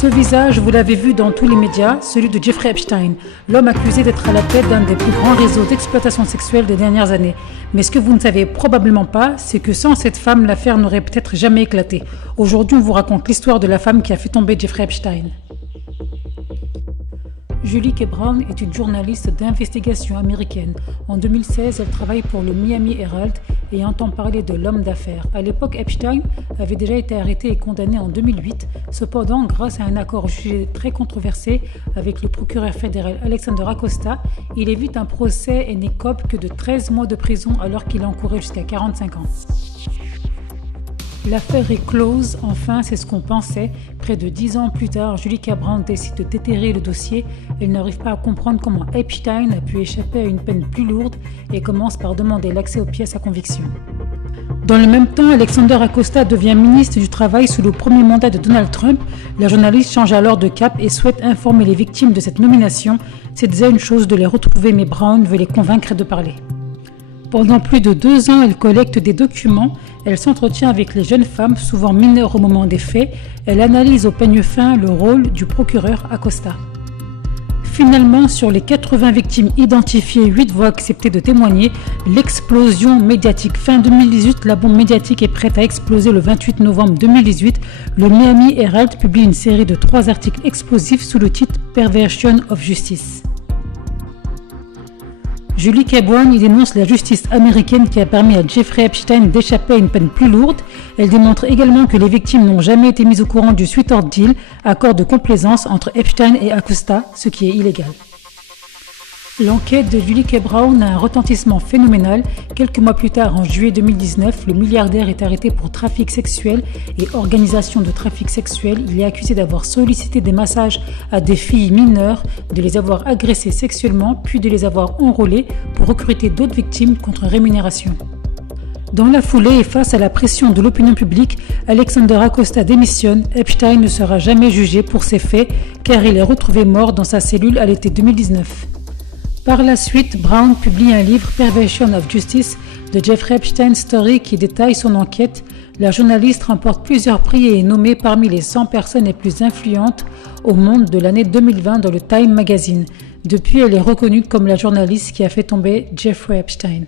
Ce visage, vous l'avez vu dans tous les médias, celui de Jeffrey Epstein, l'homme accusé d'être à la tête d'un des plus grands réseaux d'exploitation sexuelle des dernières années. Mais ce que vous ne savez probablement pas, c'est que sans cette femme, l'affaire n'aurait peut-être jamais éclaté. Aujourd'hui, on vous raconte l'histoire de la femme qui a fait tomber Jeffrey Epstein. Julie K. Brown est une journaliste d'investigation américaine. En 2016, elle travaille pour le Miami Herald et entend parler de l'homme d'affaires. À l'époque, Epstein avait déjà été arrêté et condamné en 2008. Cependant, grâce à un accord jugé très controversé avec le procureur fédéral Alexander Acosta, il évite un procès et n'écope que de 13 mois de prison alors qu'il encourait jusqu'à 45 ans. L'affaire est close, enfin c'est ce qu'on pensait. Près de 10 ans plus tard, Julie K. Brown décide de déterrer le dossier. Elle n'arrive pas à comprendre comment Epstein a pu échapper à une peine plus lourde et commence par demander l'accès aux pièces à conviction. Dans le même temps, Alexander Acosta devient ministre du Travail sous le premier mandat de Donald Trump. La journaliste change alors de cap et souhaite informer les victimes de cette nomination. C'est déjà une chose de les retrouver, mais Brown veut les convaincre de parler. Pendant plus de 2 ans, elle collecte des documents, elle s'entretient avec les jeunes femmes, souvent mineures au moment des faits, elle analyse au peigne fin le rôle du procureur Acosta. Finalement, sur les 80 victimes identifiées, 8 vont accepter de témoigner. L'explosion médiatique. Fin 2018, la bombe médiatique est prête à exploser le 28 novembre 2018. Le Miami Herald publie une série de 3 articles explosifs sous le titre « Perversion of Justice ». Julie K. Brown y dénonce la justice américaine qui a permis à Jeffrey Epstein d'échapper à une peine plus lourde. Elle démontre également que les victimes n'ont jamais été mises au courant du Sweetheart Deal, accord de complaisance entre Epstein et Acosta, ce qui est illégal. L'enquête de Julie K. Brown a un retentissement phénoménal. Quelques mois plus tard, en juillet 2019, le milliardaire est arrêté pour trafic sexuel et organisation de trafic sexuel. Il est accusé d'avoir sollicité des massages à des filles mineures, de les avoir agressées sexuellement, puis de les avoir enrôlées pour recruter d'autres victimes contre rémunération. Dans la foulée et face à la pression de l'opinion publique, Alexander Acosta démissionne. Epstein ne sera jamais jugé pour ces faits car il est retrouvé mort dans sa cellule à l'été 2019. Par la suite, Brown publie un livre, Perversion of Justice, de Jeffrey Epstein Story, qui détaille son enquête. La journaliste remporte plusieurs prix et est nommée parmi les 100 personnes les plus influentes au monde de l'année 2020 dans le Time Magazine. Depuis, elle est reconnue comme la journaliste qui a fait tomber Jeffrey Epstein.